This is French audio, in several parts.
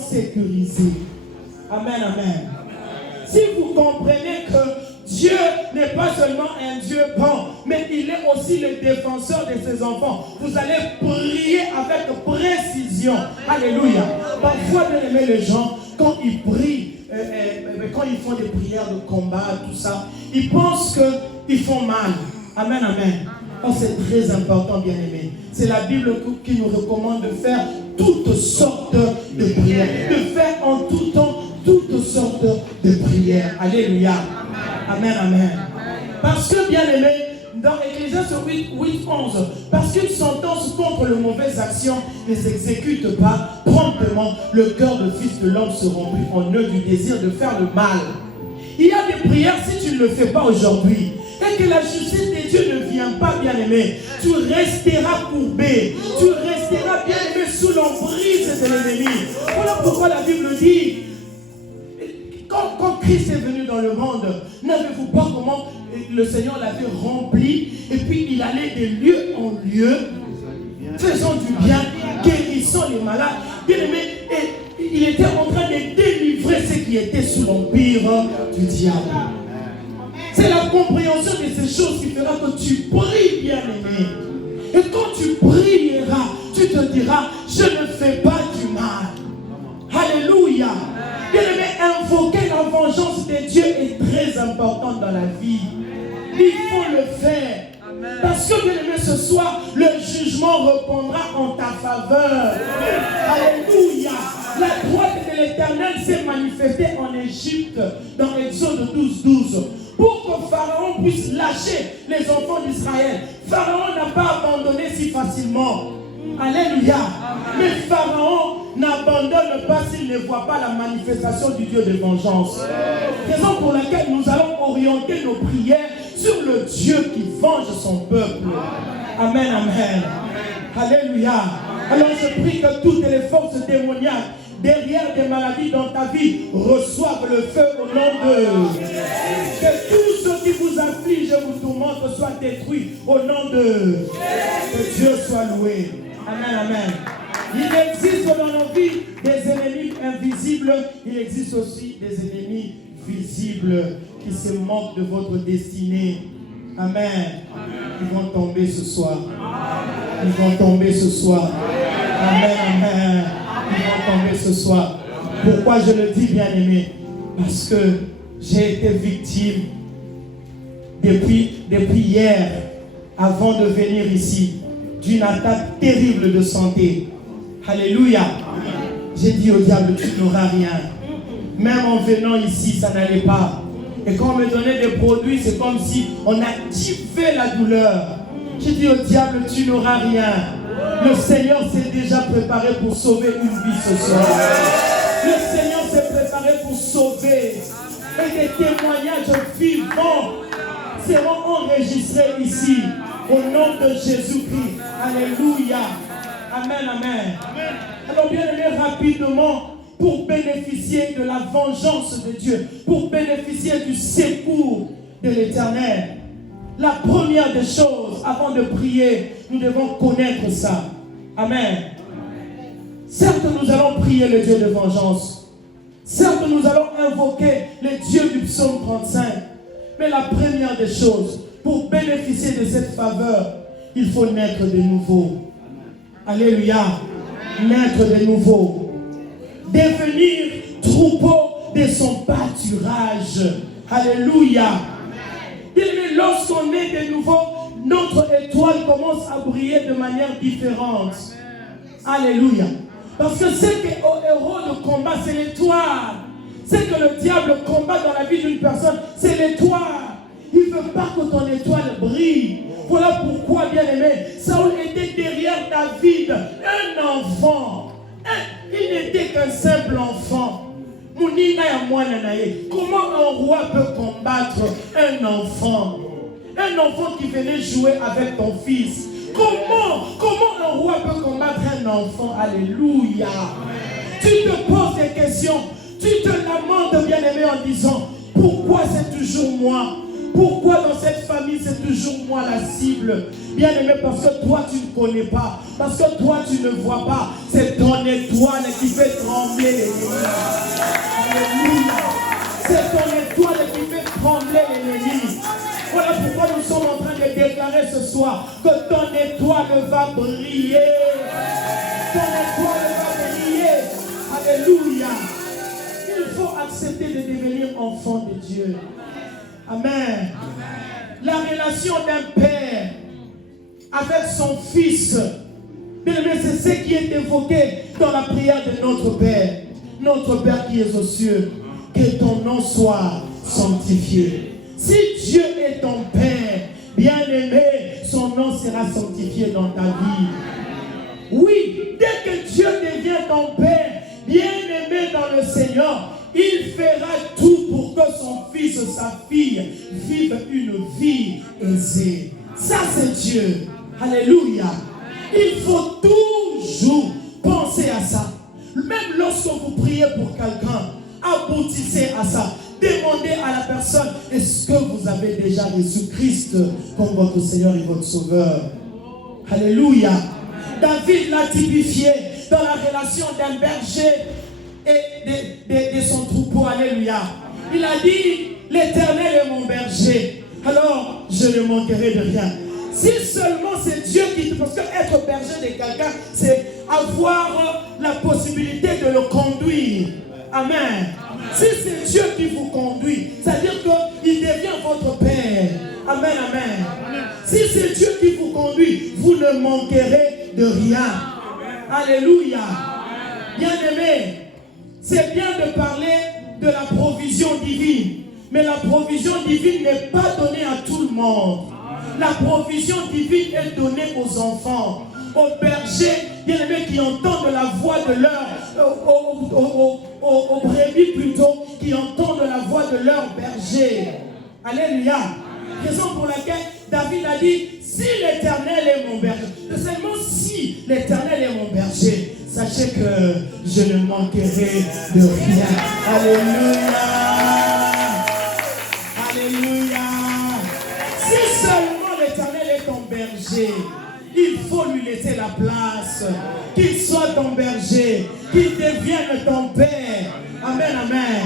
sécurisés. Amen, amen. Si vous comprenez que Dieu n'est pas seulement un Dieu bon, mais il est aussi le défenseur de ses enfants, vous allez prier avec précision. Alléluia. Parfois, bien aimé, les gens, quand ils prient, quand ils font des prières de combat, tout ça, ils pensent qu'ils font mal. Amen, amen. Oh, c'est très important, bien aimé. C'est la Bible qui nous recommande de faire toutes sortes de prières, de faire en tout temps toutes sortes de prières. Alléluia. Amen, amen. Parce que, bien aimé, dans Ecclésiaste 8:11, parce qu'une sentence contre les mauvaises actions ne s'exécute pas promptement, le cœur de fils de l'homme se remplit en eux du désir de faire le mal. Il y a des prières, si tu ne le fais pas aujourd'hui, et que la justice de Dieu ne vient pas, bien aimé, tu resteras courbé, tu resteras, bien aimé, sous l'emprise de l'ennemi. Voilà pourquoi la Bible dit, quand Christ est venu dans le monde, n'avez-vous pas comment le Seigneur l'avait rempli, et puis il allait de lieu en lieu, faisant du bien, guérissant les malades, bien aimé, et il était en train de délivrer ceux qui étaient sous l'empire du diable. C'est la compréhension de ces choses qui fera que tu pries, bien aimé. Et quand tu prieras, tu te diras, je ne fais pas du mal. Alléluia. Bien aimé, invoquer la vengeance de Dieu est très important dans la vie. Il faut le faire. Parce que, bien aimé, ce soir, le jugement répondra en ta faveur. Alléluia. La droite de l'Éternel s'est manifestée en Égypte, dans Exode 12:12. Pour que Pharaon puisse lâcher les enfants d'Israël. Pharaon n'a pas abandonné si facilement. Alléluia. Mais Pharaon n'abandonne pas s'il ne voit pas la manifestation du Dieu de vengeance. Raison pour laquelle nous allons orienter nos prières sur le Dieu qui venge son peuple. Amen, amen. Alléluia. Alors je prie que toutes les forces démoniaques derrière des maladies dans ta vie reçoivent le feu au nom de... Que tout ce qui vous afflige et vous tourmente soit détruit au nom de... Que Dieu soit loué. Amen, amen. Il existe dans nos vies des ennemis invisibles. Il existe aussi des ennemis visibles qui se moquent de votre destinée. Amen. Ils vont tomber ce soir. Ils vont tomber ce soir. Amen, amen. Ils vont tomber ce soir. Pourquoi je le dis, bien aimé? Parce que j'ai été victime depuis hier, avant de venir ici, d'une attaque terrible de santé. Alléluia. J'ai dit au diable, tu n'auras rien. Même en venant ici, ça n'allait pas. Et quand on me donnait des produits, c'est comme si on activait la douleur. J'ai dit au diable, tu n'auras rien. Le Seigneur s'est déjà préparé pour sauver une vie ce soir. Le Seigneur s'est préparé pour sauver. Et des témoignages vivants seront enregistrés ici. Au nom de Jésus-Christ. Alléluia. Amen, amen. Alors bien aimé, rapidement, pour bénéficier de la vengeance de Dieu, pour bénéficier du secours de l'Éternel, la première des choses, avant de prier, nous devons connaître ça. Amen. Certes, nous allons prier le Dieu de vengeance. Certes, nous allons invoquer le Dieu du psaume 35. Mais la première des choses, pour bénéficier de cette faveur, il faut naître de nouveau. Alléluia. Naître de nouveau. Devenir troupeau de son pâturage. Alléluia. Et lorsqu'on est de nouveau, notre étoile commence à briller de manière différente. Alléluia. Parce que ce qui est au héros de combat, c'est l'étoile. Ce que le diable combat dans la vie d'une personne, c'est l'étoile. Il ne veut pas que ton étoile brille. Voilà pourquoi, bien aimé, Saül était derrière David, un enfant. Il n'était qu'un simple enfant. Comment un roi peut combattre un enfant? Un enfant qui venait jouer avec ton fils. Comment un roi peut combattre un enfant? Alléluia. Tu te poses des questions. Tu te lamentes, bien aimé, en disant, pourquoi c'est toujours moi? Pourquoi dans cette famille c'est toujours moi la cible? Bien aimé, parce que toi tu ne connais pas, parce que toi tu ne vois pas. C'est ton étoile qui fait trembler l'ennemi. Alléluia. C'est ton étoile qui fait trembler l'ennemi. Voilà pourquoi nous sommes en train de déclarer ce soir que ton étoile va briller. Ton étoile va briller. Alléluia. Il faut accepter de devenir enfant de Dieu. Amen. La relation d'un père avec son fils, c'est ce qui est évoqué dans la prière de notre Père. Notre Père qui est aux cieux, que ton nom soit sanctifié. Si Dieu est ton Père, bien-aimé, son nom sera sanctifié dans ta vie. Oui, dès que Dieu devient ton Père, bien-aimé dans le Seigneur, il fera tout pour que son fils ou sa fille vive une vie aisée. Ça, c'est Dieu. Alléluia. Il faut toujours penser à ça. Même lorsque vous priez pour quelqu'un, aboutissez à ça. Demandez à la personne, est-ce que vous avez déjà Jésus-Christ comme votre Seigneur et votre Sauveur? Alléluia. David l'a typifié dans la relation d'un berger et de son troupeau. Alléluia. Il a dit, l'Éternel est mon berger, alors je ne manquerai de rien. Si seulement c'est Dieu qui... Parce que être berger de quelqu'un, c'est avoir la possibilité de le conduire. Amen. Si c'est Dieu qui vous conduit, c'est-à-dire qu'il devient votre Père. Amen, amen. Si c'est Dieu qui vous conduit, vous ne manquerez de rien. Alléluia. Bien-aimé, c'est bien de parler de la provision divine. Mais la provision divine n'est pas donnée à tout le monde. La provision divine est donnée aux enfants, aux bergers, bien-aimés, qui entendent la voix de leur, aux brebis plutôt, qui entendent la voix de leur berger. Alléluia. Raison pour laquelle David a dit, si l'Éternel est mon berger, seulement si l'Éternel est mon berger, sachez que je ne manquerai de rien. Alléluia. Alléluia. Si seulement l'Éternel est ton berger, il faut lui laisser la place. Qu'il soit ton berger, qu'il devienne ton père. Amen, amen.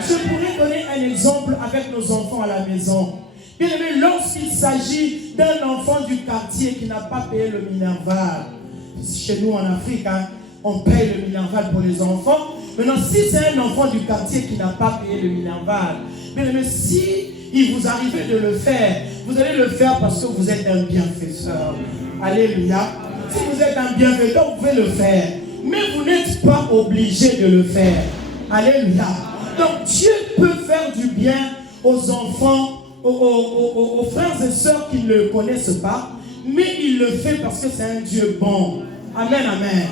Je pourrais donner un exemple avec nos enfants à la maison. Bien aimé, lorsqu'il s'agit d'un enfant du quartier qui n'a pas payé le Minerval, chez nous en Afrique, on paye le Minerval pour les enfants. Maintenant, si c'est un enfant du quartier qui n'a pas payé le Minerval, bien aimé, si il vous arrive de le faire, vous allez le faire parce que vous êtes un bienfaiteur. Alléluia. Si vous êtes un bienfaiteur, vous pouvez le faire. Mais vous n'êtes pas obligé de le faire. Alléluia. Donc Dieu peut faire du bien aux enfants, aux frères et sœurs qui ne le connaissent pas, mais il le fait parce que c'est un Dieu bon. Amen, amen.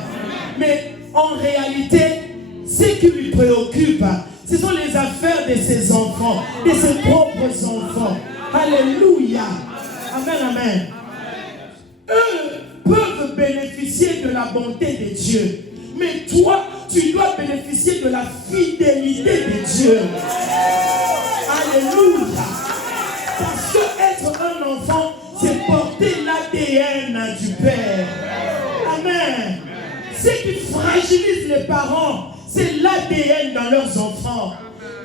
Mais en réalité, ce qui lui préoccupe, ce sont les affaires de ses enfants, de ses propres enfants. Alléluia. Amen, amen. Eux peuvent bénéficier de la bonté de Dieu. Mais toi, tu dois bénéficier de la fidélité de Dieu. Alléluia. Parce que être un enfant, c'est porter l'ADN du Père. Amen. Ce qui fragilise les parents, c'est l'ADN dans leurs enfants.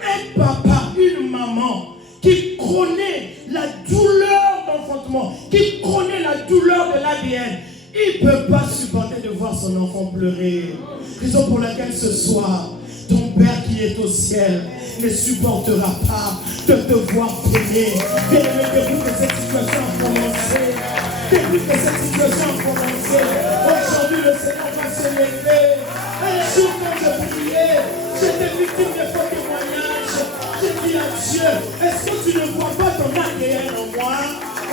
Un papa, une maman qui connaît la douleur d'enfantement, qui connaît la douleur de l'ADN, il ne peut pas supporter de voir son enfant pleurer. Raison pour laquelle ce soir, ton Père qui est au ciel ne supportera pas de te voir pleurer. Bien-aimé, depuis que cette situation a commencé, depuis que cette situation a commencé, aujourd'hui le Seigneur va se lever. Un jour quand je priais, j'étais victime de faux témoignages. J'ai dit à Dieu, est-ce que tu ne vois pas ton ADN en moi?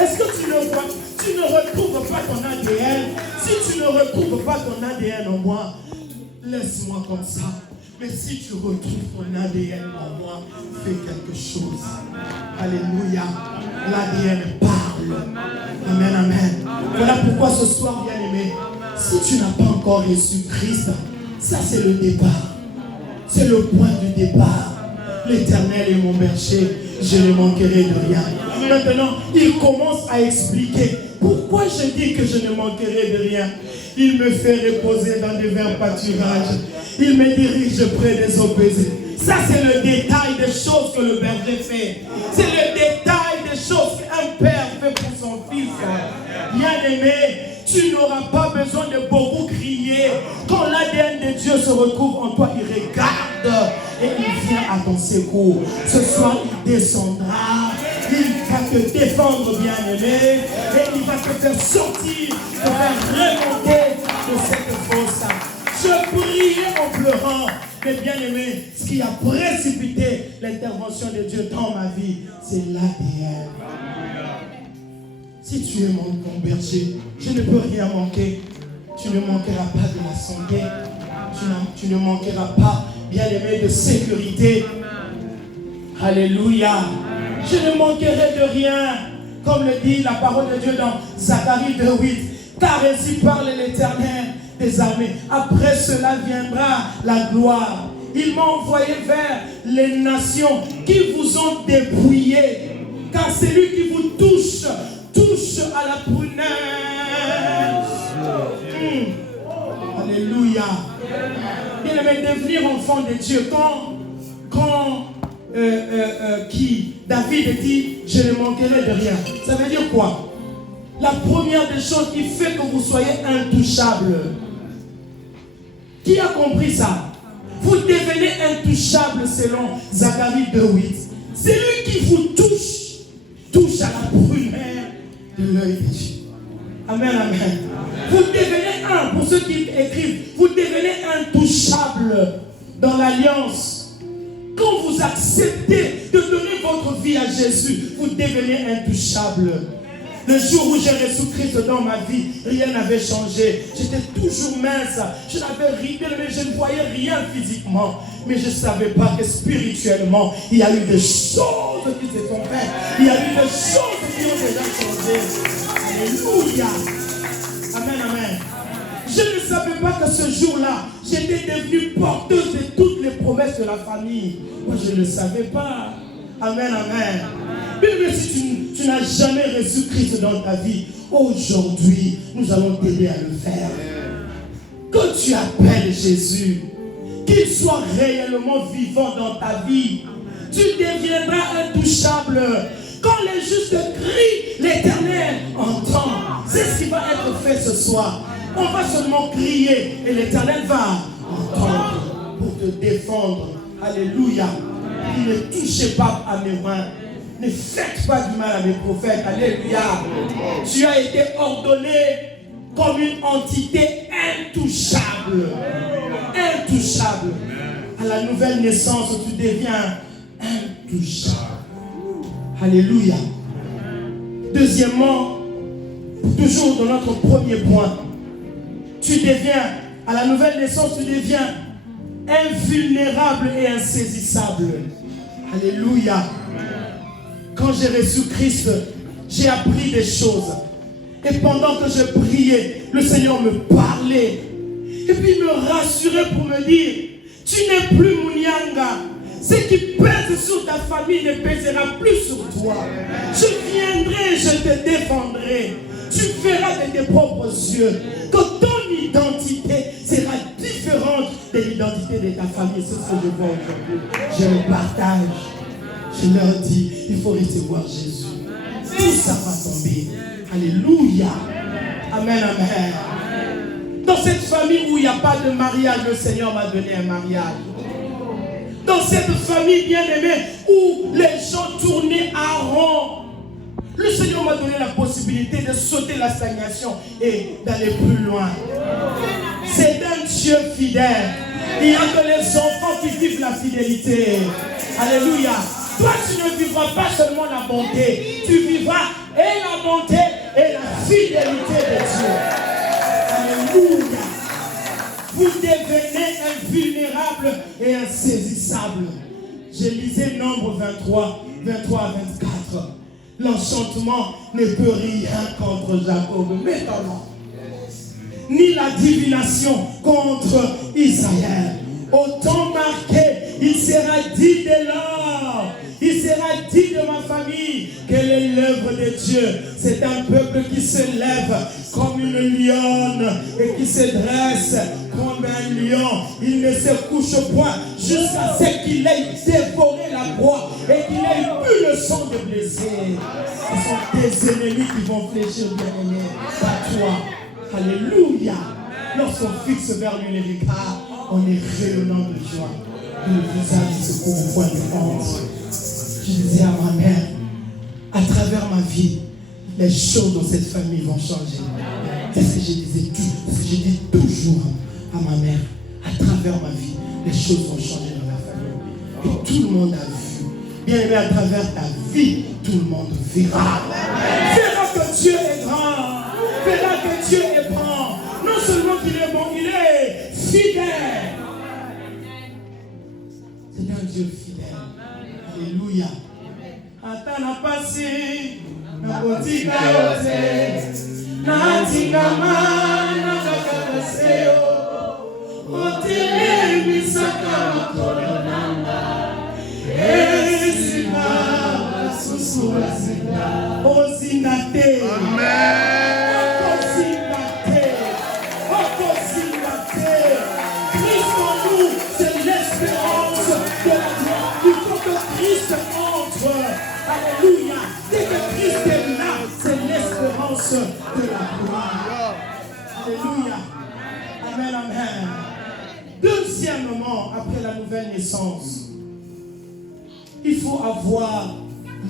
Est-ce que tu ne vois, tu ne retrouves pas ton ADN? Si tu ne retrouves pas ton ADN en moi, laisse-moi comme ça. Mais si tu retrouves ton ADN en moi, fais quelque chose. Alléluia. L'ADN parle. Amen, amen. Voilà pourquoi ce soir, bien-aimé, si tu n'as pas encore Jésus-Christ, ça c'est le départ. C'est le point du départ. L'Éternel est mon berger. je ne manquerai de rien. Maintenant, il commence à expliquer pourquoi je dis que je ne manquerai de rien. Il me fait reposer dans des verts pâturages. Il me dirige près des eaux paisibles. Ça, c'est le détail des choses que le berger fait. C'est le détail des choses qu'un père fait pour son fils. Bien-aimé, tu n'auras pas besoin de beaucoup crier. Quand l'ADN de Dieu se retrouve en toi, il regarde et il vient à ton secours. Ce soir, il descendra. Il va te défendre, bien-aimé, et il va te faire sortir, te faire remonter de cette fosse. Je priais en pleurant, mais bien-aimé, ce qui a précipité l'intervention de Dieu dans ma vie, c'est l'ADN. Si tu es mon berger, je ne peux rien manquer. Tu ne manqueras pas de la santé. Tu ne manqueras pas, bien-aimé, de sécurité. Alléluia. Je ne manquerai de rien, comme le dit la parole de Dieu dans Zacharie 2:8. Car ainsi parle l'Éternel des armées. Après cela viendra la gloire. Il m'a envoyé vers les nations qui vous ont dépouillé. Car celui qui vous touche à la prunelle. Alléluia. Il aimait devenir enfant de Dieu. Quand David dit, je ne manquerai de rien. Ça veut dire quoi? La première des choses qui fait que vous soyez intouchable. Qui a compris ça? Vous devenez intouchable selon Zacharie 2:8. Celui qui vous touche à la prunelle de l'œil de Dieu. Amen, amen. Vous devenez pour ceux qui écrivent, vous devenez intouchable dans l'alliance. Quand vous acceptez de donner votre vie à Jésus, vous devenez intouchable. Le jour où j'ai reçu Christ dans ma vie, rien n'avait changé. J'étais toujours mince. Je n'avais rien, mais je ne voyais rien physiquement. Mais je ne savais pas que spirituellement, il y a eu des choses qui se sont faites. Il y a eu des choses qui ont déjà changé. Alléluia. Amen, amen. Je ne savais pas que ce jour-là, j'étais devenue porteuse de toutes les promesses de la famille. Moi, je ne le savais pas. Amen, amen. Mais si tu n'as jamais reçu Christ dans ta vie, aujourd'hui, nous allons t'aider à le faire. Quand tu appelles Jésus, qu'il soit réellement vivant dans ta vie, tu deviendras intouchable. Quand les justes crient, l'Éternel entend. C'est ce qui va être fait ce soir. On va seulement crier et l'Éternel va entendre pour te défendre. Alléluia. Ne touchez pas à mes mains. Ne faites pas du mal à mes prophètes. Alléluia. Tu as été ordonné comme une entité intouchable. Intouchable. À la nouvelle naissance, tu deviens intouchable. Alléluia. Deuxièmement, toujours dans notre premier point, tu deviens, à la nouvelle naissance, tu deviens invulnérable et insaisissable. Alléluia. Quand j'ai reçu Christ, j'ai appris des choses. Et pendant que je priais, le Seigneur me parlait. Et puis il me rassurait pour me dire, tu n'es plus Mounianga. Ce qui pèse sur ta famille ne pèsera plus sur toi. Je viendrai, je te défendrai. Tu verras de tes propres yeux que ton identité sera différente de l'identité de ta famille. C'est ce que je vois aujourd'hui. Je le partage. Je leur dis, il faut recevoir Jésus. Tout ça va tomber. Alléluia. Amen, amen. Dans cette famille où il n'y a pas de mariage, le Seigneur m'a donné un mariage. Dans cette famille bien-aimée où les gens tournaient à rond, le Seigneur m'a donné la possibilité de sauter la stagnation et d'aller plus loin. C'est un Dieu fidèle. Il n'y a que les enfants qui vivent la fidélité. Alléluia. Toi, tu ne vivras pas seulement la bonté, tu vivras et la bonté et la fidélité de Dieu. Alléluia. Vous devenez invulnérable et insaisissable. Je lisais Nombre 23 à 24. L'enchantement ne peut rien contre Jacob, métonnant. Ni la divination contre Israël. Au temps marqué, il sera dit dès lors Il sera dit de ma famille quelle est l'œuvre de Dieu. C'est un peuple qui se lève comme une lionne et qui se dresse comme un lion. Il ne se couche point jusqu'à ce qu'il ait dévoré la proie et qu'il ait bu le sang de blessés. Ce sont tes ennemis qui vont fléchir, bien-aimé, pas toi. Alléluia. Lorsqu'on fixe vers lui les regards, on est rayonnant de joie. Le visage se couvre point de honte. Je disais à ma mère, à travers ma vie, les choses dans cette famille vont changer. C'est ce que je disais, ce que je dis toujours à ma mère. À travers ma vie, les choses vont changer dans la famille. Et tout le monde a vu. Bien aimé, à travers ta vie, tout le monde verra. Verra que Dieu est grand. Verra que Dieu est bon. Non seulement qu'il est bon, il est fidèle. C'est un Dieu fidèle. Alléluia. Atana pasi, na botika yote, na tingama na kakaseo, otile misaka makolo nanga, esina susu azinda, ozinate. Amen. Alléluia. Dès que Christ est là, c'est l'espérance de la gloire. Alléluia. Amen, amen. Deuxièmement, après la nouvelle naissance, il faut avoir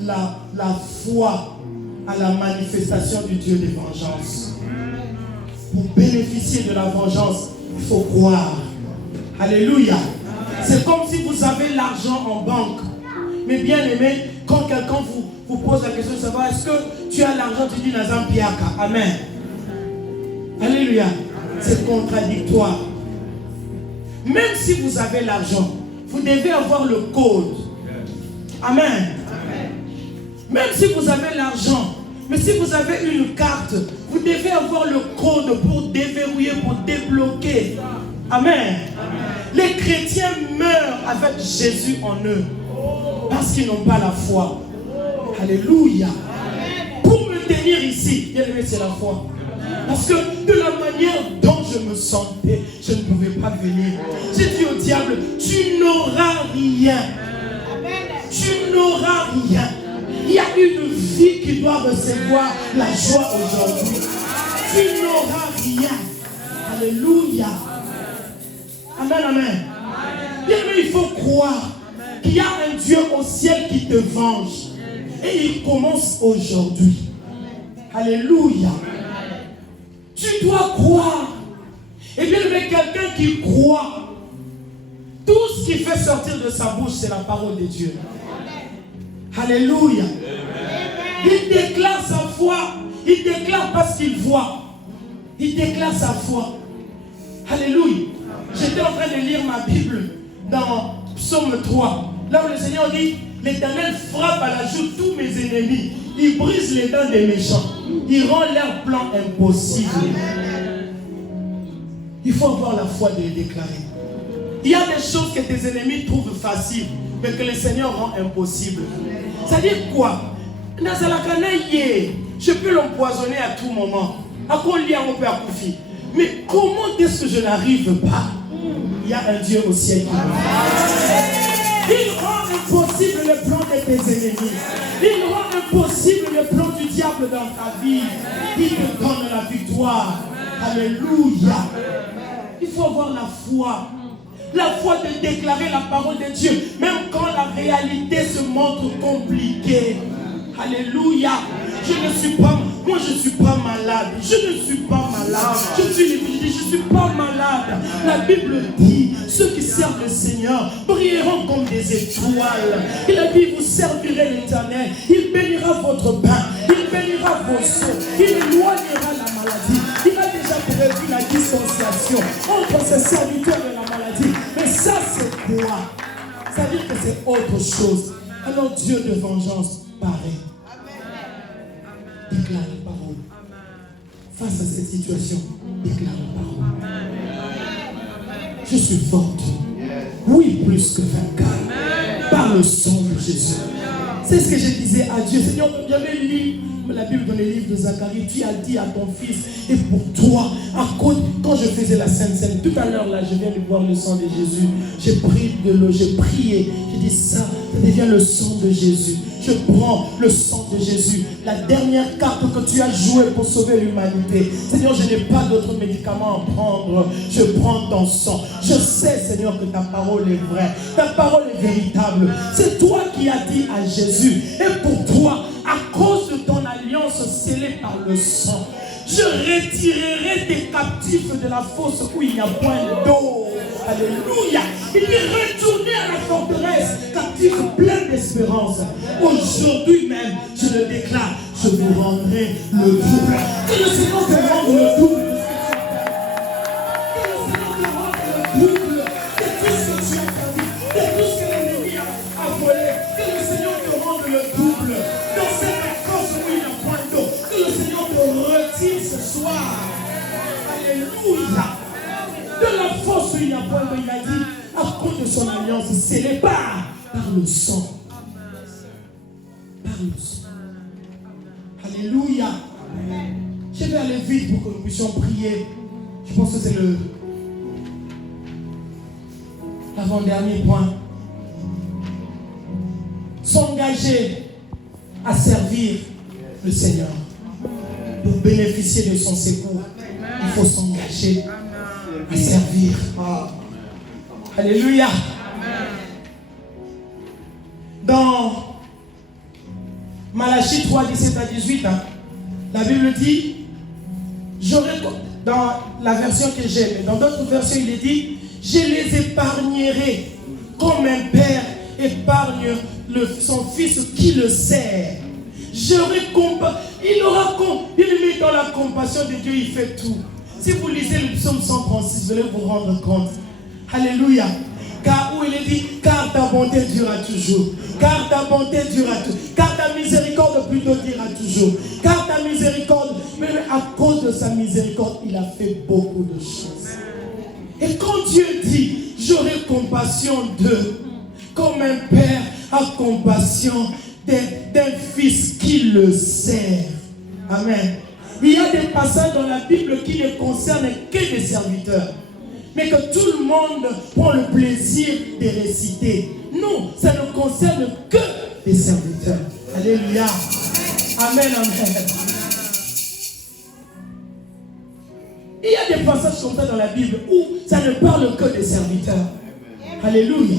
la foi à la manifestation du Dieu de vengeance. Pour bénéficier de la vengeance, il faut croire. Alléluia. C'est comme si vous avez l'argent en banque. Mais bien aimé, quand quelqu'un vous pose la question de savoir est-ce que tu as l'argent, tu dis Nazam Piaka. Amen. Alléluia. C'est contradictoire. Même si vous avez l'argent, vous devez avoir le code. Amen. Même si vous avez l'argent, mais si vous avez une carte, vous devez avoir le code pour déverrouiller, pour débloquer. Amen. Les chrétiens meurent avec Jésus en eux. Parce qu'ils n'ont pas la foi. Alléluia. Pour me tenir ici, bien aimé, c'est la foi. Parce que de la manière dont je me sentais, je ne pouvais pas venir. J'ai dit au diable, tu n'auras rien. Tu n'auras rien. Il y a une vie qui doit recevoir la joie aujourd'hui. Tu n'auras rien. Alléluia. Amen, amen. Bien aimé, il faut croire qu'il y a un Dieu au ciel qui te venge. Et il commence aujourd'hui. Alléluia. Tu dois croire. Et bien, mais quelqu'un qui croit, tout ce qui fait sortir de sa bouche, c'est la parole de Dieu. Alléluia. Il déclare sa foi. Il déclare parce qu'il voit. Il déclare sa foi. Alléluia. J'étais en train de lire ma Bible dans Psaume 3. Là où le Seigneur dit, l'Éternel frappe à la joue tous mes ennemis. Il brise les dents des méchants. Il rend leur plan impossible. Il faut avoir la foi de le déclarer. Il y a des choses que tes ennemis trouvent faciles, mais que le Seigneur rend impossible. Ça dit quoi? Je peux l'empoisonner à tout moment. À quoi on peut accoucher? Mais comment est-ce que je n'arrive pas? Il y a un Dieu au ciel qui me Il rend impossible le plan de tes ennemis. Il rend impossible le plan du diable dans ta vie. Il te donne la victoire. Alléluia. Il faut avoir la foi. La foi de déclarer la parole de Dieu. Même quand la réalité se montre compliquée. Alléluia. Moi je ne suis pas malade. Je ne suis pas malade. Je ne suis pas malade. La Bible dit, ceux qui servent le Seigneur brilleront comme des étoiles. Il a dit, vous servirez l'Éternel. Il bénira votre pain. Il bénira vos seaux. Il éloignera la maladie. Il a déjà prévu la distanciation entre ses serviteurs de la maladie. Mais ça, c'est quoi? Ça veut dire que c'est autre chose. Alors Dieu de vengeance paraît. Déclare la parole. Face à cette situation, déclare la parole. Je suis forte. Oui, plus que vainqueur. Par le sang de Jésus. C'est ce que je disais à Dieu. Seigneur, j'avais lu la Bible dans les livres de Zacharie. Tu as dit à ton fils, et pour toi, quand je faisais la Sainte Seine, tout à l'heure là, je viens de boire le sang de Jésus. J'ai pris de l'eau, j'ai prié. J'ai dit ça devient le sang de Jésus. Je prends le sang de Jésus, la dernière carte que tu as jouée pour sauver l'humanité. Seigneur, je n'ai pas d'autres médicaments à prendre. Je prends ton sang. Je sais, Seigneur, que ta parole est vraie. Ta parole est véritable. C'est toi qui as dit à Jésus. Et pour toi, à cause de ton alliance scellée par le sang, je retirerai tes captifs de la fosse où il n'y a point d'eau. Alléluia. Il dit retournez à la forteresse, captifs plein d'espérance. Aujourd'hui même, je le déclare, je vous rendrai le double. Que le Seigneur te rende le double. Que le Seigneur te rende le double de tout ce que tu as perdu, de tout ce que l'ennemi a volé. Que le Seigneur te rende le double. Dans cette fosse où il n'y a point d'eau, que le Seigneur te retire ce soir. Alléluia. De la force où il n'y a point d'eau, il a dit, à cause de son alliance, scellée par le sang. Par le sang. Alléluia. Je vais aller vite pour que nous puissions prier. Je pense que c'est l'avant-dernier point. S'engager à servir le Seigneur. Pour bénéficier de son secours, il faut s'engager à servir. Alléluia. Dans Malachie 3, 17 à 18, la Bible dit, dans la version que j'ai, mais dans d'autres versions, il est dit, je les épargnerai comme un père épargne son fils qui le sert. Il met dans la compassion de Dieu, il fait tout. Si vous lisez le psaume 136, vous allez vous rendre compte. Alléluia. Car où il est dit, car ta bonté durera toujours. Car ta bonté durera toujours. Car ta miséricorde plutôt durera toujours. Car ta miséricorde, même à cause de sa miséricorde, il a fait beaucoup de choses. Et quand Dieu dit, j'aurai compassion d'eux, comme un père a compassion d'un fils qui le sert. Amen. Il y a des passages dans la Bible qui ne concernent que des serviteurs, mais que tout le monde prend le plaisir de réciter. Non, ça ne concerne que des serviteurs. Alléluia. Amen, amen. Il y a des passages comme ça dans la Bible où ça ne parle que des serviteurs. Alléluia.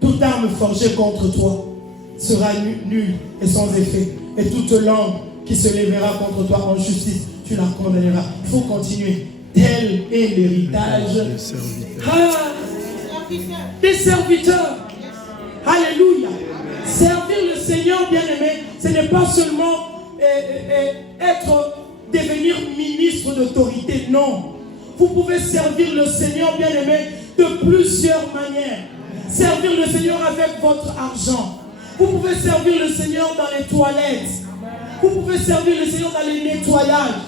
Toute arme forgée contre toi sera nulle et sans effet. Et toute langue qui se lèvera contre toi en justice, tu la condamneras. Il faut continuer. Tel est l'héritage des serviteurs. Alléluia. Servir le Seigneur, bien-aimé, ce n'est pas seulement devenir ministre d'autorité. Non. Vous pouvez servir le Seigneur, bien-aimé, de plusieurs manières. Servir le Seigneur avec votre argent. Vous pouvez servir le Seigneur dans les toilettes. Vous pouvez servir le Seigneur dans les nettoyages.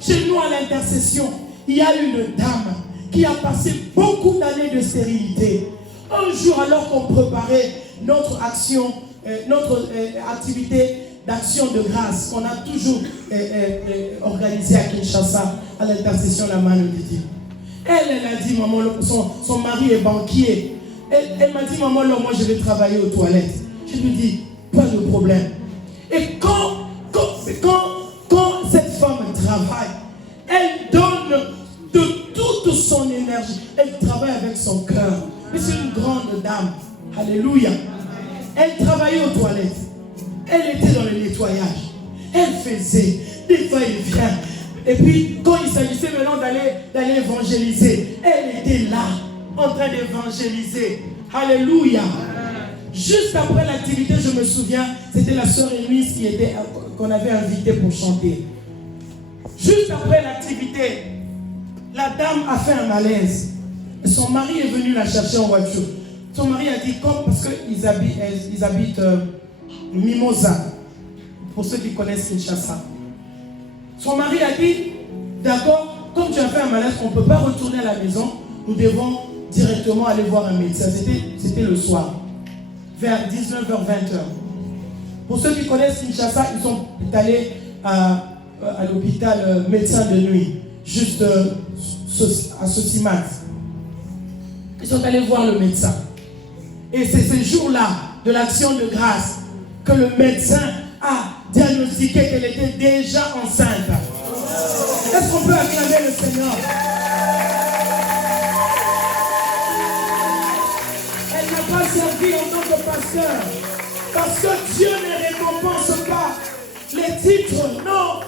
Chez nous, à l'intercession, il y a une dame qui a passé beaucoup d'années de stérilité. Un jour, alors qu'on préparait notre action, notre activité d'action de grâce qu'on a toujours organisée à Kinshasa, à l'intercession La Mano de Dieu. Elle a dit, maman, son mari est banquier. Elle m'a dit, maman, moi je vais travailler aux toilettes. Je lui dis, pas de problème. Et quand cette femme travaille, elle donne de toute son énergie. Elle travaille avec son cœur. Mais c'est une grande dame. Alléluia. Elle travaillait aux toilettes. Elle était dans le nettoyage. Elle faisait des va-et-vient. Et puis, quand il s'agissait maintenant d'aller évangéliser, elle était là, en train d'évangéliser. Alléluia. Juste après l'activité, je me souviens, c'était la sœur Émise qu'on avait invitée pour chanter. Juste après l'activité, la dame a fait un malaise. Son mari est venu la chercher en voiture. Son mari a dit, parce qu'ils habitent Mimosa, pour ceux qui connaissent Kinshasa. Son mari a dit, d'accord, comme tu as fait un malaise, on ne peut pas retourner à la maison, nous devons directement aller voir un médecin. C'était le soir. vers 19h-20h. Pour ceux qui connaissent Kinshasa, ils sont allés à l'hôpital médecin de nuit, juste à Sosimat. Ils sont allés voir le médecin. Et c'est ce jour-là de l'action de grâce que le médecin a diagnostiqué qu'elle était déjà enceinte. Est-ce qu'on peut acclamer le Seigneur? Elle n'a pas servi en tant que pasteur. Parce que Dieu ne récompense pas les titres. Non.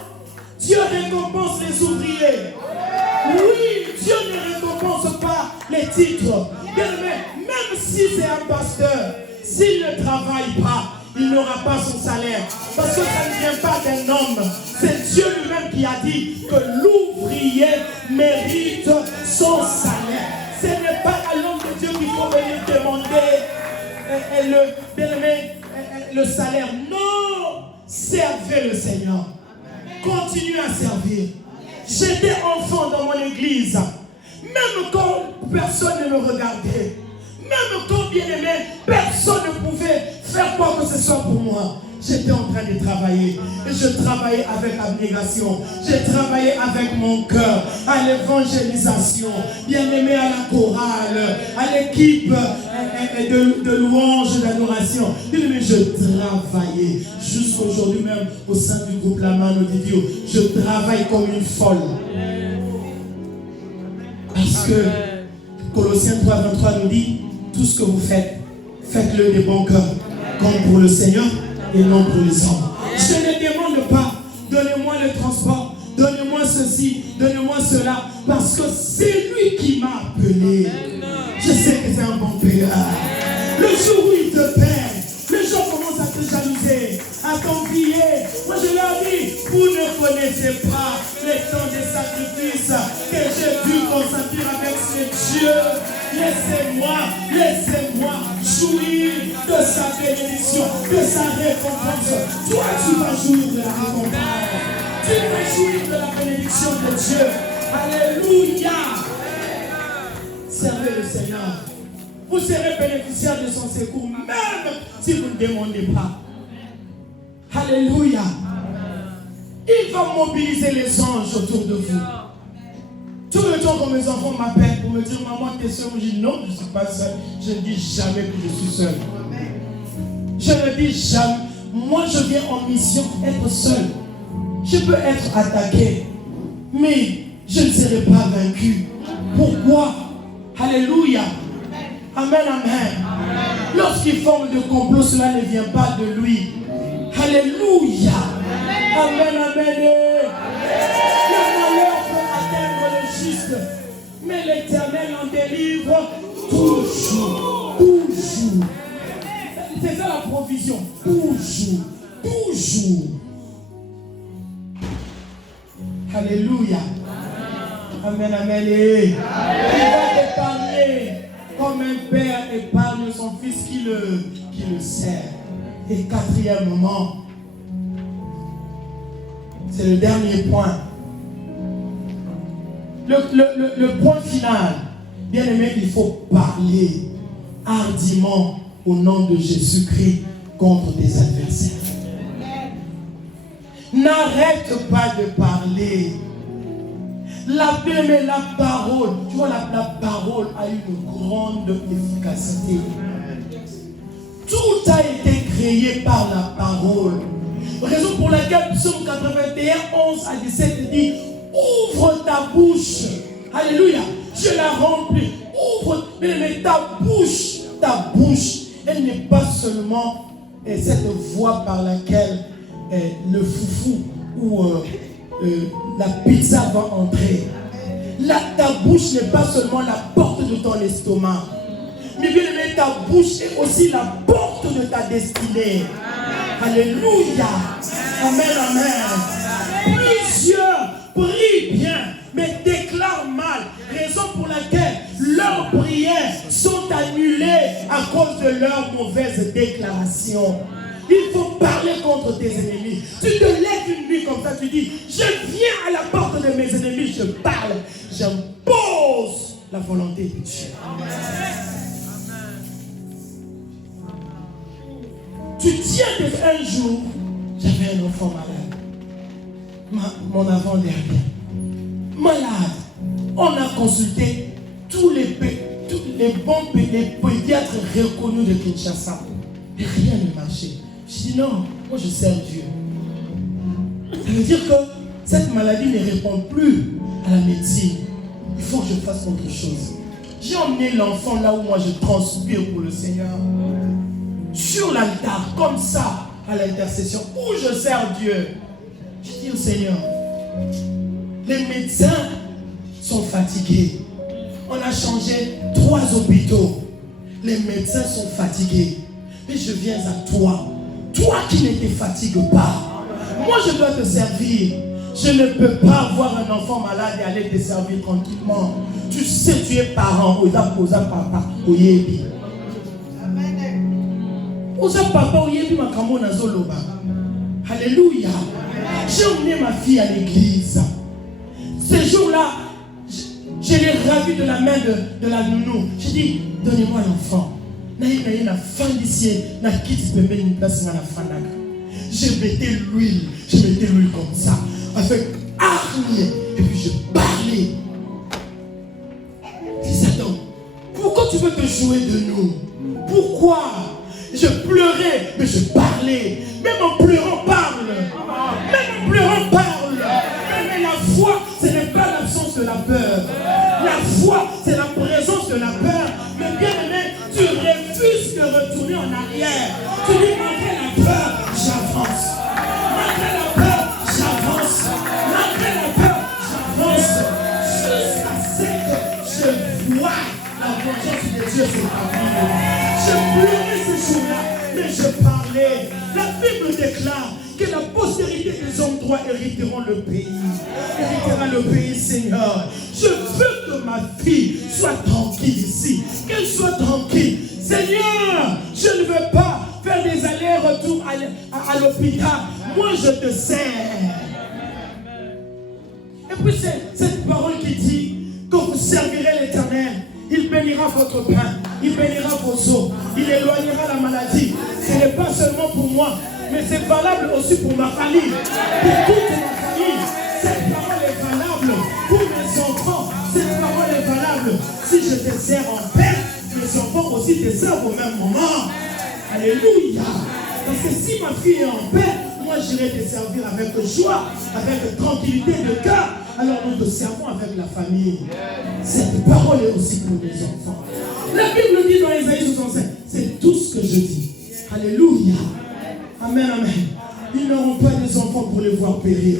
Dieu récompense les ouvriers. Oui, Dieu ne récompense pas les titres. Mais même si c'est un pasteur, s'il ne travaille pas, il n'aura pas son salaire. Parce que ça ne vient pas d'un homme. C'est Dieu lui-même qui a dit que l'ouvrier mérite son salaire. Ce n'est pas à l'homme de Dieu qu'il faut venir demander le salaire. Non, servez le Seigneur. Continuez à servir. J'étais enfant dans mon église. Même quand personne ne me regardait. Même quand, bien aimé, personne ne pouvait faire quoi que ce soit pour moi. J'étais en train de travailler. Et je travaillais avec abnégation. J'ai travaillé avec mon cœur à l'évangélisation. Bien aimé, à la chorale, à l'équipe de louange et d'adoration. Bien aimé, je travaillais. Jusqu'aujourd'hui même, au sein du groupe La Main Audidio, je travaille comme une folle. Parce que Colossiens 3:23 nous dit, tout ce que vous faites, faites-le de bon cœur, comme pour le Seigneur et non pour les hommes. Je ne demande pas, donnez-moi le transport, donnez-moi ceci, donnez-moi cela, parce que c'est lui qui m'a appelé. Je sais que c'est un bon payeur. Le jour où il te paie, les gens commencent à te jalouser, à t'envier. Moi je leur dis, vous ne connaissez pas les temps des sacrifices que j'ai dû consentir avec ce Dieu. Laissez-moi jouir de sa bénédiction, de sa récompense. Toi, tu vas jouir de la récompense. Tu vas jouir de la bénédiction de Dieu. Alléluia. Servez le Seigneur. Vous serez bénéficiaire de son secours, même si vous ne demandez pas. Alléluia. Il va mobiliser les anges autour de vous. Tout le temps que mes enfants m'appellent pour me dire, maman, t'es seule, je dis non, je ne suis pas seule. Je ne dis jamais que je suis seule. Je ne dis jamais. Moi, je viens en mission être seul. Je peux être attaqué, mais je ne serai pas vaincu. Pourquoi? Alléluia. Amen, amen. Lorsqu'il forme de complot, cela ne vient pas de lui. Alléluia. Amen, amen. Le malheur peut atteindre le juste, mais l'Éternel en délivre toujours. Toujours. C'est ça la provision. Toujours. Toujours. Alléluia. Amen, amen. Il va t'épargner comme un père épargne son fils qui le sert. Et quatrièmement, c'est le dernier point. Le point final. Bien aimé, il faut parler hardiment au nom de Jésus-Christ contre tes adversaires. N'arrête pas de parler. La parole, tu vois, la parole a une grande efficacité. Tout a été créé par la parole. Raison pour laquelle Psaume 81, 11 à 17 dit, ouvre ta bouche. Alléluia. Je la remplis. Ouvre, mais ta bouche, elle n'est pas seulement cette voie par laquelle le foufou ou la pizza va entrer. Ta bouche n'est pas seulement la porte de ton estomac, mais bien aimé, ta bouche est aussi la porte de ta destinée. Alléluia. Amen, amen. Plusieurs prient bien, mais déclarent mal. Raison pour laquelle leurs prières sont annulées à cause de leurs mauvaises déclarations. Il faut parler contre tes ennemis. Tu te lèves une nuit comme ça, tu dis, je viens à la porte de mes ennemis, je parle, j'impose la volonté de Dieu. Tu tiens un jour, j'avais un enfant malade. Mon avant-dernier. Malade. On a consulté tous les bons pédiatres reconnus de Kinshasa. Mais rien ne marchait. Je dis non, moi je sers Dieu. Ça veut dire que cette maladie ne répond plus à la médecine. Il faut que je fasse autre chose. J'ai emmené l'enfant là où moi je transpire pour le Seigneur. Sur l'altar, comme ça, à l'intercession, où je sers Dieu. Je dis au Seigneur, les médecins sont fatigués. On a changé 3 hôpitaux. Les médecins sont fatigués. Mais je viens à toi. Toi qui ne te fatigues pas. Moi je dois te servir. Je ne peux pas voir un enfant malade et aller te servir tranquillement. Tu sais, tu es parent. Oza papa, oyebi. Oza papa, oyebi makamo na zoloba. Alléluia. J'ai emmené ma fille à l'église. Ce jour-là, je l'ai ravie de la main de la nounou. J'ai dit, donnez-moi l'enfant. Je mettais l'huile comme ça, avec hargne, et puis je parlais. C'est Satan. Pourquoi tu veux te jouer de nous? Pourquoi? Je pleurais, mais je parlais. Même en pleurant, parle. Même en pleurant, parle. Mais la foi, ce n'est pas l'absence de la peur. La foi, c'est la présence de la peur. Mais bien aimé, tu refuses de retourner en arrière. Tu dis, malgré la peur, j'avance. Malgré la peur, j'avance. Malgré la peur, j'avance. Jusqu'à ce que je vois la vengeance de Dieu sur ta vie. Je pleurais ce jour-là, mais je parlais. La Bible déclare que la postérité des hommes droits hériteront le pays. Héritera le pays, Seigneur. Je veux que ma fille soit tranquille ici. Qu'elle soit tranquille. Seigneur, je ne veux pas faire des allers-retours à l'hôpital. Moi, je te sers. Et puis, c'est cette parole qui dit que vous servirez l'Éternel. Il bénira votre pain. Il bénira vos eaux. Il éloignera la maladie. Ce n'est pas seulement pour moi, mais c'est valable aussi pour ma famille. Pour toute ma famille. Cette parole est valable pour mes enfants. Cette parole est valable. Si je te sers en paix, mes enfants aussi te servent au même moment. Alléluia. Parce que si ma fille est en paix, moi j'irai te servir avec joie, avec tranquillité de cœur. Alors nous te servons avec la famille. Cette parole est aussi pour les enfants. La Bible dit dans Ésaïe 65, c'est tout ce que je dis. Alléluia. Amen, amen. Ils n'auront pas des enfants pour les voir périr.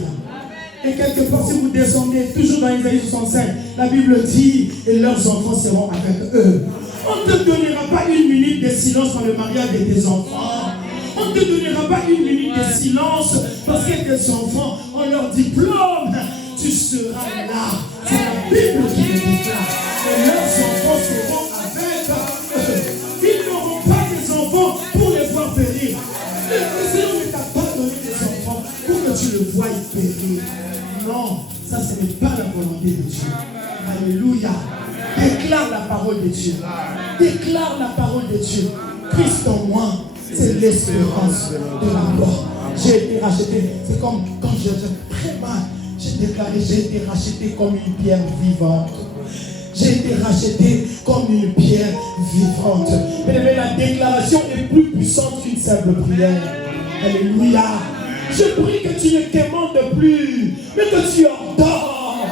Et quelque part, si vous descendez toujours dans Ésaïe 65, la Bible dit, et leurs enfants seront avec eux. On ne te donnera pas une minute de silence dans le mariage de tes enfants. On ne te donnera pas une minute de silence parce que tes enfants ont leur diplôme. Tu seras là. C'est la Bible qui le déclare. Et leurs enfants seront avec eux. Ils n'auront pas des enfants pour les voir périr. Le Seigneur ne t'a pas donné des enfants pour que tu le voies périr. Non, ça ce n'est pas la volonté de Dieu. Alléluia. Déclare la parole de Dieu. Déclare la parole de Dieu. Christ en moi, c'est l'espérance de la mort. J'ai été racheté. C'est comme quand j'ai très mal. J'ai déclaré, j'ai été racheté comme une pierre vivante. J'ai été racheté comme une pierre vivante. Mais la déclaration est plus puissante qu'une simple prière. Alléluia. Je prie que tu ne quémandes plus, mais que tu endors.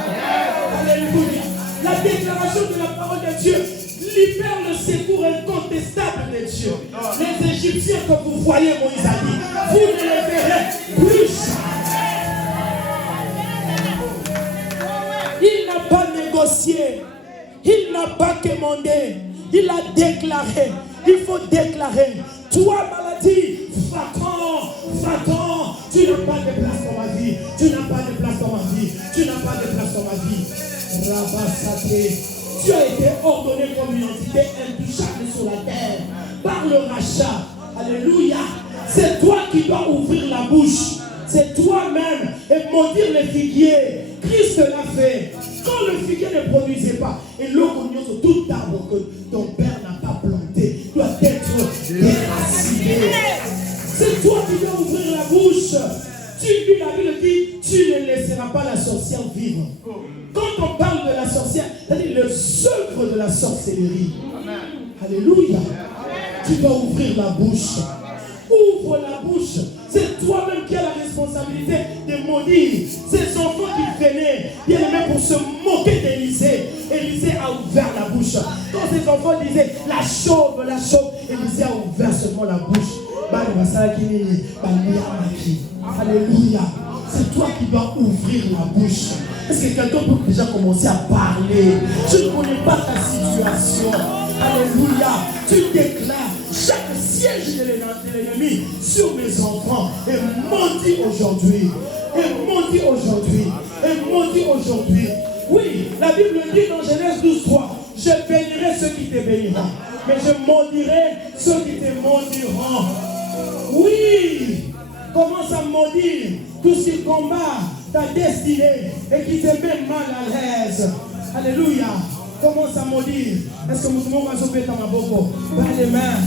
Alléluia. La déclaration de la parole de Dieu libère le secours incontestable de Dieu. Les Égyptiens que vous voyez, Moïse a dit, vous ne les verrez plus jamais. Il n'a pas négocié, il n'a pas quémandé, il a déclaré. Il faut déclarer. Toi, maladie, va-t'en. Tu n'as pas de place dans ma vie. Tu n'as pas de place dans ma vie. Tu n'as pas de place dans ma vie. Rabassate. Tu as été ordonné comme une entité intouchable sur la terre par le rachat. Alléluia. C'est toi qui dois ouvrir la bouche. C'est toi-même et maudire les figuiers. Christ l'a fait. Quand le figuier ne produisait pas, et l'eau sur tout arbre que ton père n'a pas planté doit être déraciné. tu dois ouvrir la bouche. Tu lis la Bible dit, tu ne laisseras pas la sorcière vivre. Quand on parle de la sorcière, c'est-à-dire les œuvres de la sorcellerie. Alléluia. Tu dois ouvrir la bouche. Ouvre la bouche. C'est toi-même qui as la responsabilité de maudire ces enfants qui venaient, bien aimés, pour se moquer d'Élisée. Élisée a ouvert la bouche. Quand ces enfants disaient la chauve, Élisée a ouvert seulement la bouche. Alléluia. C'est toi qui dois ouvrir la bouche. Est-ce que quelqu'un peut déjà commencer à parler? Tu ne connais pas ta situation. Alléluia. Tu déclares chaque siège de l'ennemi sur mes enfants est maudit aujourd'hui. Et maudit aujourd'hui. Et maudit aujourd'hui. Oui, la Bible dit dans Genèse 12:3, je bénirai ceux qui te béniront, mais je maudirai ceux qui te maudiront. Oui, commence à maudire tout ce qui combat ta destinée et qui te met mal à l'aise. Alléluia. Commence à maudire. Est-ce que nous pouvons sauver ta maboko? Par les mains.